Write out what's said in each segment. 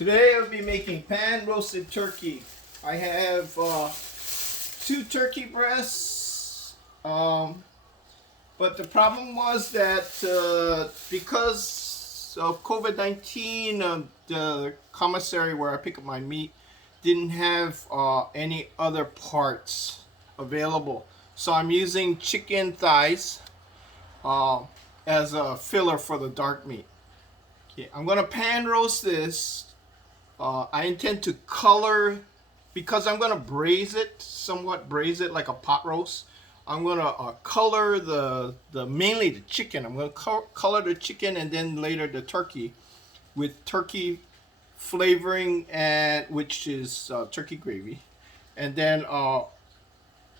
Today I'll be making pan roasted turkey. I have 2 turkey breasts, but the problem was that because of COVID-19, the commissary where I pick up my meat didn't have any other parts available. So I'm using chicken thighs as a filler for the dark meat. Okay, I'm gonna pan roast this. I intend to color, because I'm gonna braise it like a pot roast. I'm gonna color the mainly the chicken. I'm gonna color the chicken and then later the turkey with turkey flavoring, and which is turkey gravy, and then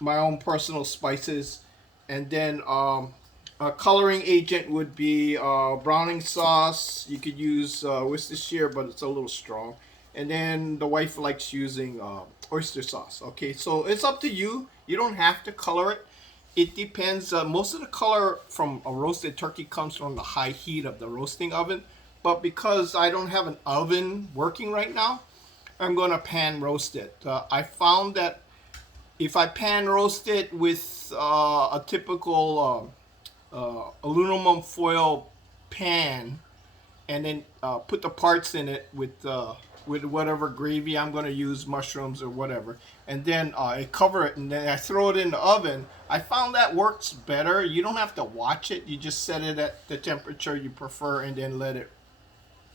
my own personal spices, and then a coloring agent would be browning sauce. You could use Worcestershire, but it's a little strong. And then the wife likes using oyster sauce. Okay, so it's up to you. You don't have to color it. It depends. Most of the color from a roasted turkey comes from the high heat of the roasting oven. But because I don't have an oven working right now, I'm going to pan roast it. I found that if I pan roast it with a typical aluminum foil pan, and then put the parts in it with whatever gravy I'm going to use, mushrooms or whatever, and then I cover it and then I throw it in the oven. I found that works better. You don't have to watch it. You just set it at the temperature you prefer and then let it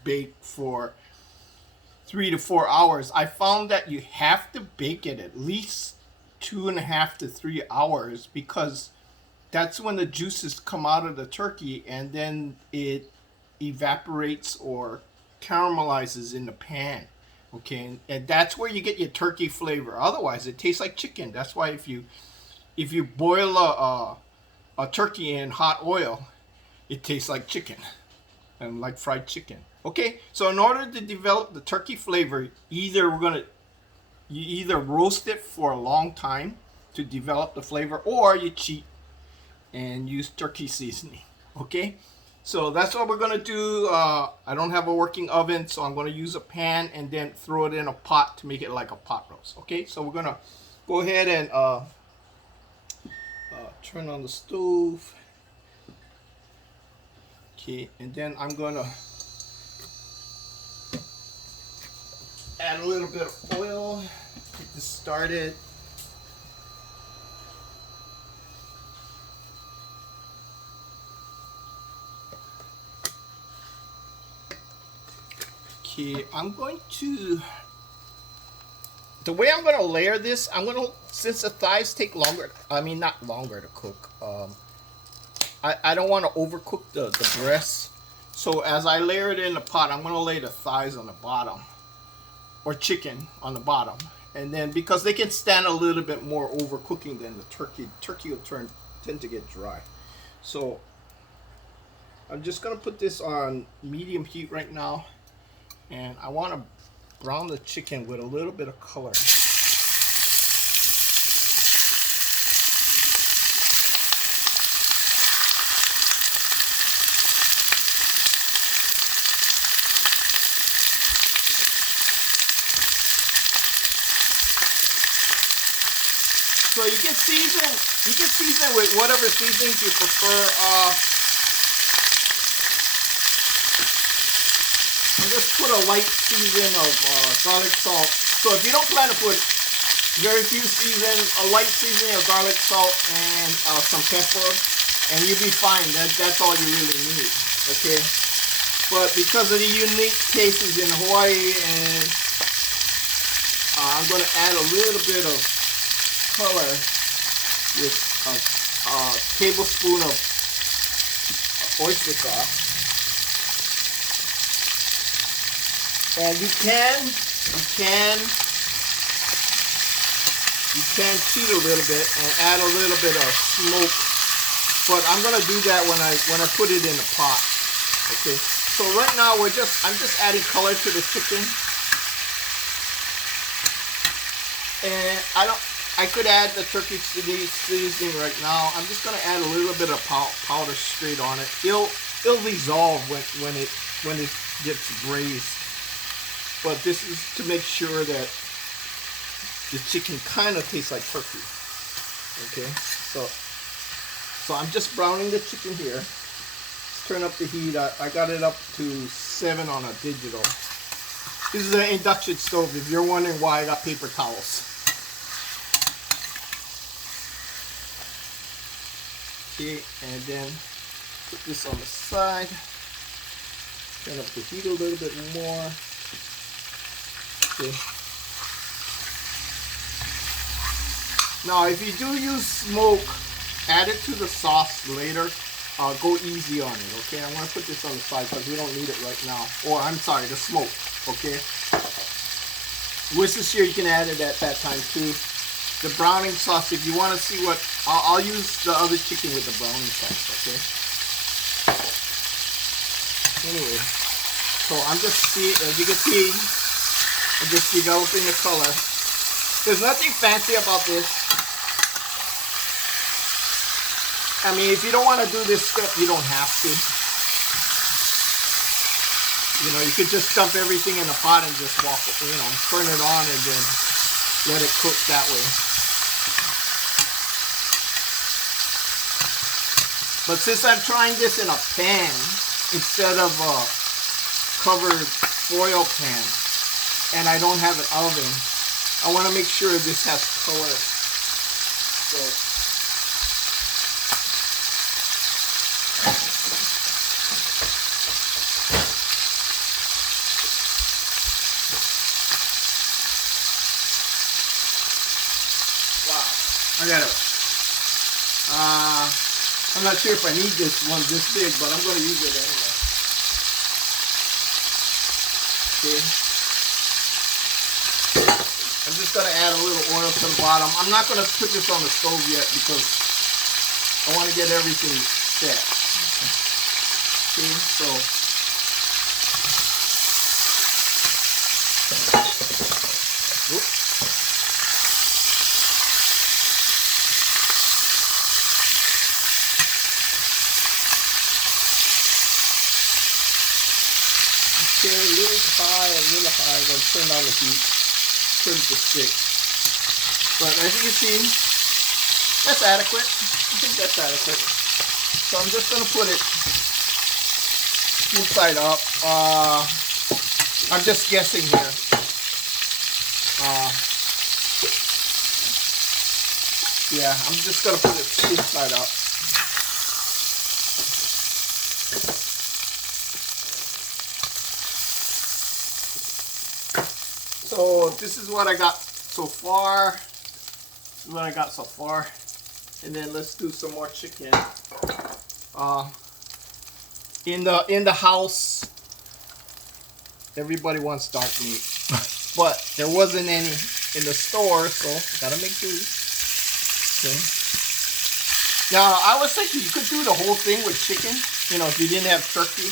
bake for 3 to 4 hours. I found that you have to bake it at least 2.5 to 3 hours, because that's when the juices come out of the turkey and then it evaporates or caramelizes in the pan. Okay, and that's where you get your turkey flavor. Otherwise it tastes like chicken. That's why if you boil a turkey in hot oil, it tastes like chicken and like fried chicken. Okay, so in order to develop the turkey flavor, you either roast it for a long time to develop the flavor, or you cheat and use turkey seasoning. Okay, so that's what we're gonna do. I don't have a working oven, so I'm gonna use a pan and then throw it in a pot to make it like a pot roast. Okay, so we're gonna go ahead and turn on the stove. Okay, and then I'm gonna add a little bit of oil, get this started. Okay, the way I'm going to layer this, since the thighs take longer, not longer to cook, I don't want to overcook the breasts. So as I layer it in the pot, I'm going to lay the thighs on the bottom, or chicken on the bottom. And then, because they can stand a little bit more overcooking than the turkey will tend to get dry. So I'm just going to put this on medium heat right now. And I want to brown the chicken with a little bit of color. So you can season with whatever seasonings you prefer. Just put a light season of garlic salt. So if you don't plan to put very few seasons, a light seasoning of garlic salt and some pepper, and you'll be fine. That's all you really need. Okay, but because of the unique tastes in Hawaii, and I'm going to add a little bit of color with a tablespoon of oyster sauce. And you can cheat a little bit and add a little bit of smoke, but I'm gonna do that when I put it in the pot. Okay. So right now I'm just adding color to the chicken, and I could add the turkey seasoning right now. I'm just gonna add a little bit of powder straight on it. It'll dissolve when it gets braised. but this is to make sure that the chicken kind of tastes like turkey. Okay, so I'm just browning the chicken here. Turn up the heat. I got it up to 7 on a digital. This is an induction stove, if you're wondering why I got paper towels. Okay, and then put this on the side. Turn up the heat a little bit more. Okay. Now, if you do use smoke, add it to the sauce later. Go easy on it, okay? I'm going to put this on the side because we don't need it right now. Or, I'm sorry, the smoke, okay? Worcestershire, you can add it at that time too. The browning sauce, if you want to see what... I'll use the other chicken with the browning sauce, okay? Anyway, so I'm just as you can see, I'm just developing the color. There's nothing fancy about this. I mean, if you don't want to do this step, you don't have to. You know, you could just dump everything in the pot and just walk, you know, turn it on and then let it cook that way. But since I'm trying this in a pan instead of a covered foil pan, and I don't have an oven, I want to make sure this has color. So. I got it. I'm not sure if I need this one this big, but I'm going to use it anyway. Okay. I'm just going to add a little oil to the bottom. I'm not going to put this on the stove yet because I want to get everything set. Okay, so. Whoops. A little high. I'm going to turn down the heat, turn it to 6. But as you can see, that's adequate. I think that's adequate. So I'm just going to put it inside up. I'm just guessing here. Yeah, I'm just going to put it inside up. So this is what I got so far. This is what I got so far. And then let's do some more chicken. In the house, everybody wants dark meat, but there wasn't any in the store, so gotta make do. Okay. Now I was thinking you could do the whole thing with chicken. You know, if you didn't have turkey,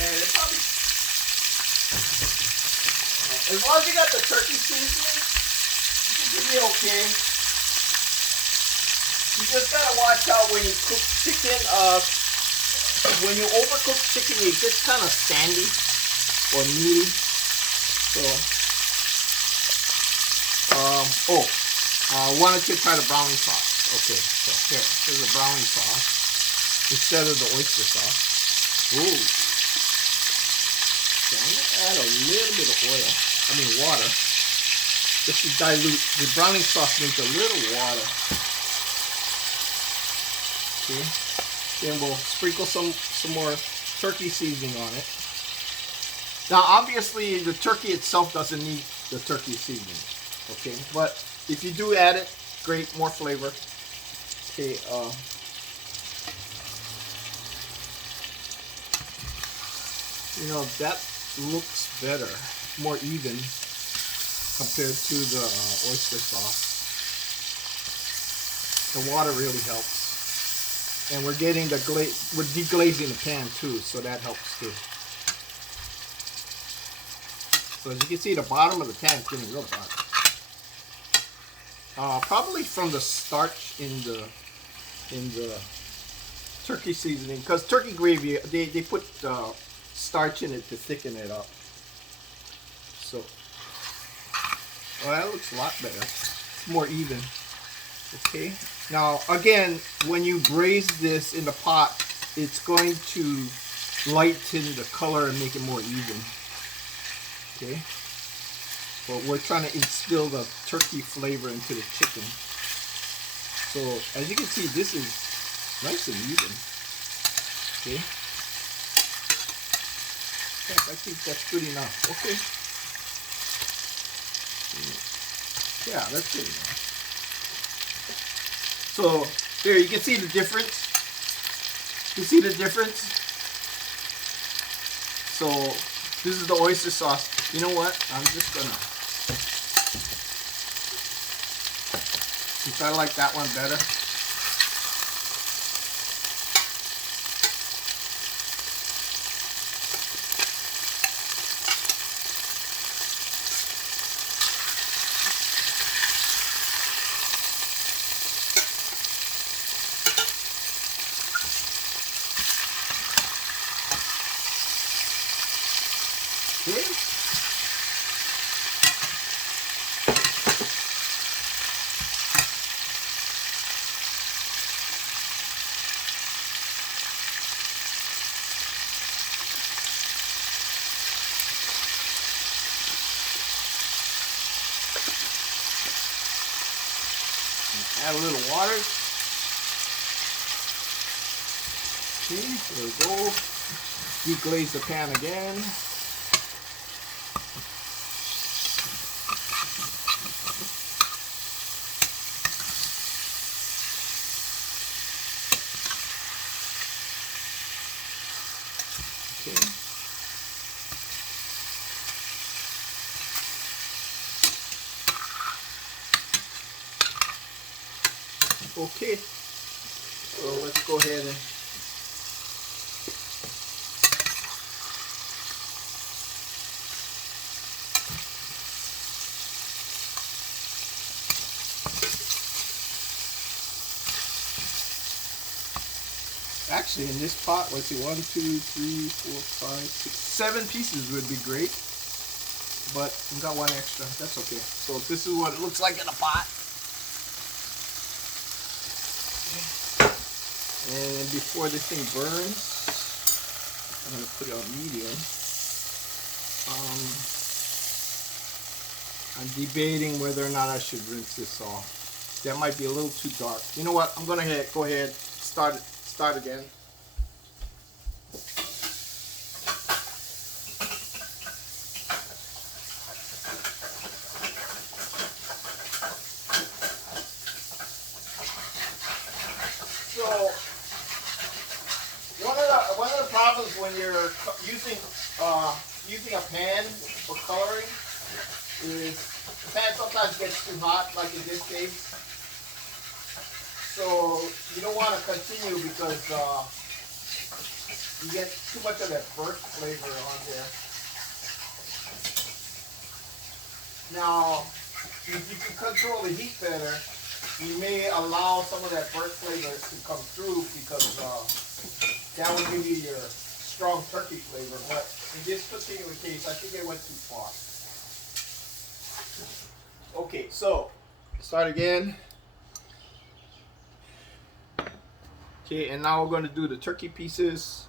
and it probably. As long as you got the turkey seasoning, it should be okay. You just gotta watch out when you cook chicken. When you overcook chicken, it gets kind of sandy or meaty. So, wanted to try the browning sauce. Okay, so here's the browning sauce instead of the oyster sauce. Ooh. So I'm gonna add a little bit of oil. I mean water, just to dilute. The browning sauce needs a little water. Okay, then we'll sprinkle some more turkey seasoning on it. Now, obviously, the turkey itself doesn't need the turkey seasoning. Okay, but if you do add it, great, more flavor. Okay, you know that looks better. More even compared to the oyster sauce. The water really helps, and we're getting the we're deglazing the pan too, so that helps too. So as you can see, the bottom of the pan is getting real dark. Probably from the starch in the turkey seasoning, because turkey gravy they put starch in it to thicken it up. So, well, that looks a lot better. It's more even. Okay. Now, again, when you braise this in the pot, it's going to lighten the color and make it more even. Okay. But we're trying to instill the turkey flavor into the chicken. So, as you can see, this is nice and even. Okay. Yes, I think that's good enough. Okay. Yeah, that's good enough. So, there, you can see the difference. You see the difference? So, this is the oyster sauce. You know what? I'm just gonna, since I like that one better. Okay. Add a little water. Okay, there we go. Deglaze the pan again. Okay. Okay. So let's go ahead and actually in this pot, let's see, 1, 2, 3, 4, 5, 6, 7 pieces would be great. But we got one extra. That's okay. So this is what it looks like in a pot. And before this thing burns, I'm going to put it on medium. I'm debating whether or not I should rinse this off. That might be a little too dark. You know what? I'm going to go ahead, start again. So one of the problems when you're using a pan for coloring is the pan sometimes gets too hot, like in this case. So you don't want to continue because you get too much of that burnt flavor on there. Now, if you can control the heat better, you may allow some of that burnt flavor to come through because that will give you your strong turkey flavor. But in this particular case, I think it went too far. Okay, so start again. Okay, and now we're going to do the turkey pieces.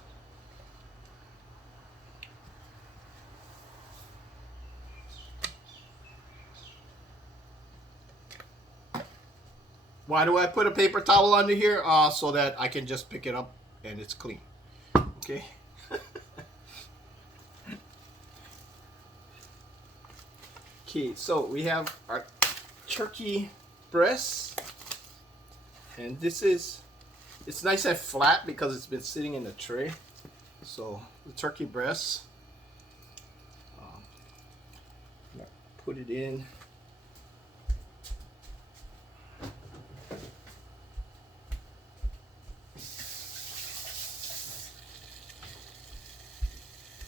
Why do I put a paper towel under here? So that I can just pick it up and it's clean. Okay. Okay, so we have our turkey breast, and this is, it's nice and flat because it's been sitting in the tray. So the turkey breast, put it in.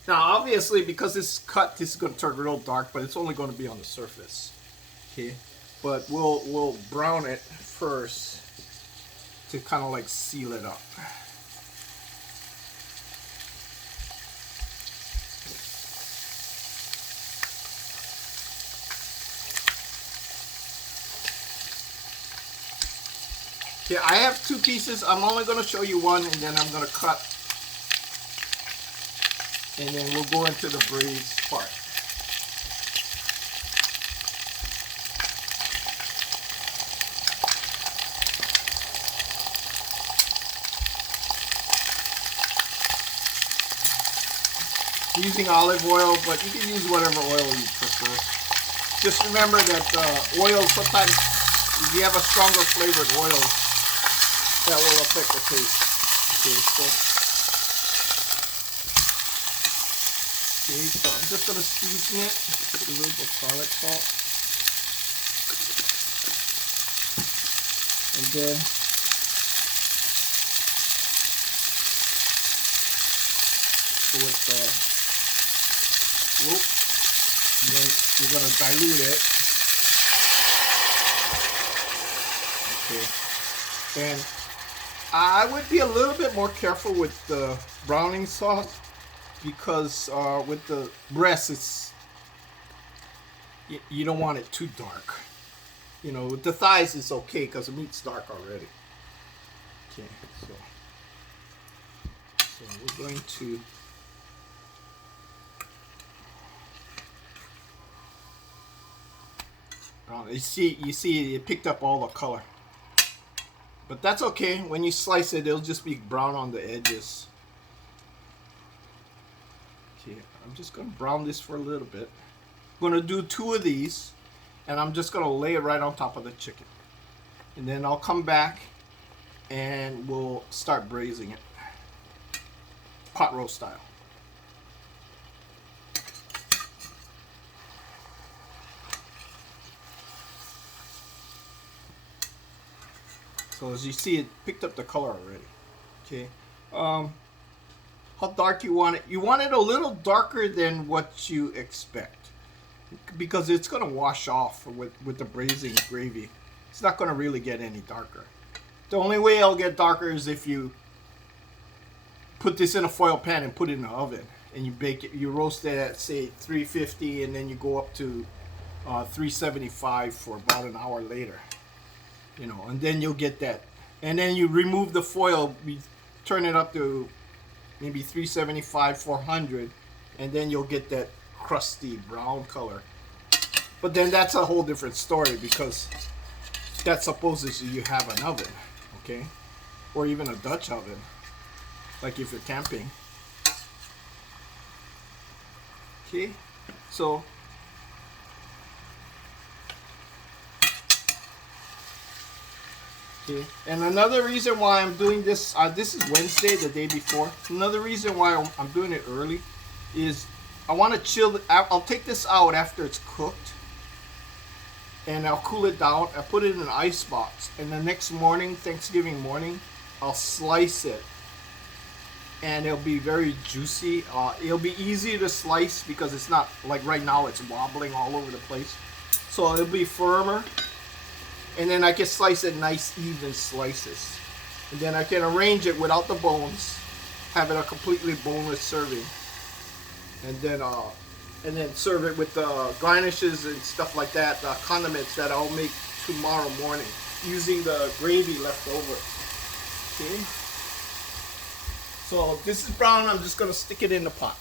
Now, obviously, because it's cut, this is going to turn real dark, but it's only going to be on the surface. Okay, but we'll brown it first to kind of like seal it up. Okay, I have 2 pieces. I'm only going to show you one, and then I'm going to cut. And then we'll go into the braised part. Using olive oil, but you can use whatever oil you prefer. Just remember that oil, sometimes if you have a stronger flavored oil, that will affect the taste. Okay, so I'm just going to season it with a little bit of garlic salt. And then with the and then we're going to dilute it. Okay. And I would be a little bit more careful with the browning sauce because with the breast, it's you don't want it too dark. You know, with the thighs, it's okay because the meat's dark already. Okay, so we're going to you see it picked up all the color, but that's okay. When you slice it, it'll just be brown on the edges. Okay, I'm just gonna brown this for a little bit. I'm gonna do 2 of these, and I'm just gonna lay it right on top of the chicken, and then I'll come back and we'll start braising it, pot roast style. So as you see, it picked up the color already. Okay, how dark you want it? You want it a little darker than what you expect, because it's going to wash off with the braising gravy. It's not going to really get any darker. The only way it'll get darker is if you put this in a foil pan and put it in the oven, and you bake it. You roast it at, say, 350, and then you go up to 375 for about an hour later. You know, and then you'll get that. And then you remove the foil, turn it up to maybe 375, 400, and then you'll get that crusty brown color. But then that's a whole different story, because that supposes you have an oven, okay? Or even a Dutch oven, like if you're camping. Okay, so okay. And another reason why I'm doing this, this is Wednesday, the day before. Another reason why I'm doing it early is I want to chill. I'll take this out after it's cooked, and I'll cool it down. I put it in an ice box, and the next morning, Thanksgiving morning, I'll slice it, and it'll be very juicy. It'll be easy to slice because it's not like right now it's wobbling all over the place. So it'll be firmer. And then I can slice it nice, even slices. And then I can arrange it without the bones, have it a completely boneless serving. And then serve it with garnishes and stuff like that, condiments that I'll make tomorrow morning using the gravy left over. Okay. So this is brown. I'm just gonna stick it in the pot.